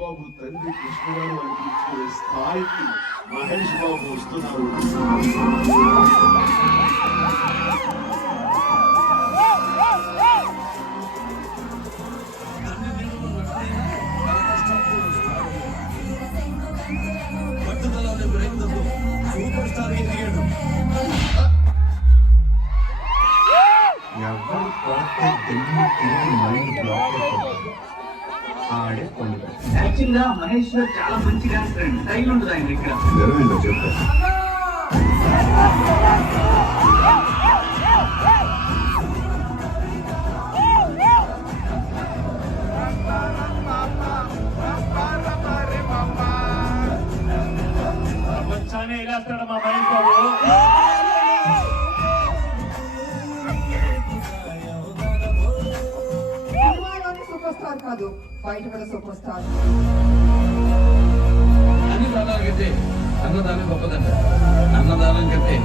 బాబు తండ్రి కృష్ణగారు అనిపించుకునే స్థాయికి మహేష్ బాబు వస్తున్నారు. సూపర్ స్టార్ ఎదిగాడు. ఎవరు కొడితే దెమ్మ తిరిగి మైండ్ బ్లాక్ అయిపోతుంది. ఆడే పండుగ. యాక్చువల్గా మహేష్ గారు చాలా మంచి డాన్సర్ అండి. స్టైల్ ఉంటుంది ఆయన దగ్గర. జరగండి చెప్తా. ప్రపంచాన్ని వెళ్ళేస్తాడు మా మహేష్ బాబు. సూపర్ స్టార్ కాదు, బయట కూడా సూపర్ స్టార్. అన్ని దానాల కంటే అన్నదానం గొప్పదంట. అన్నదానం కంటే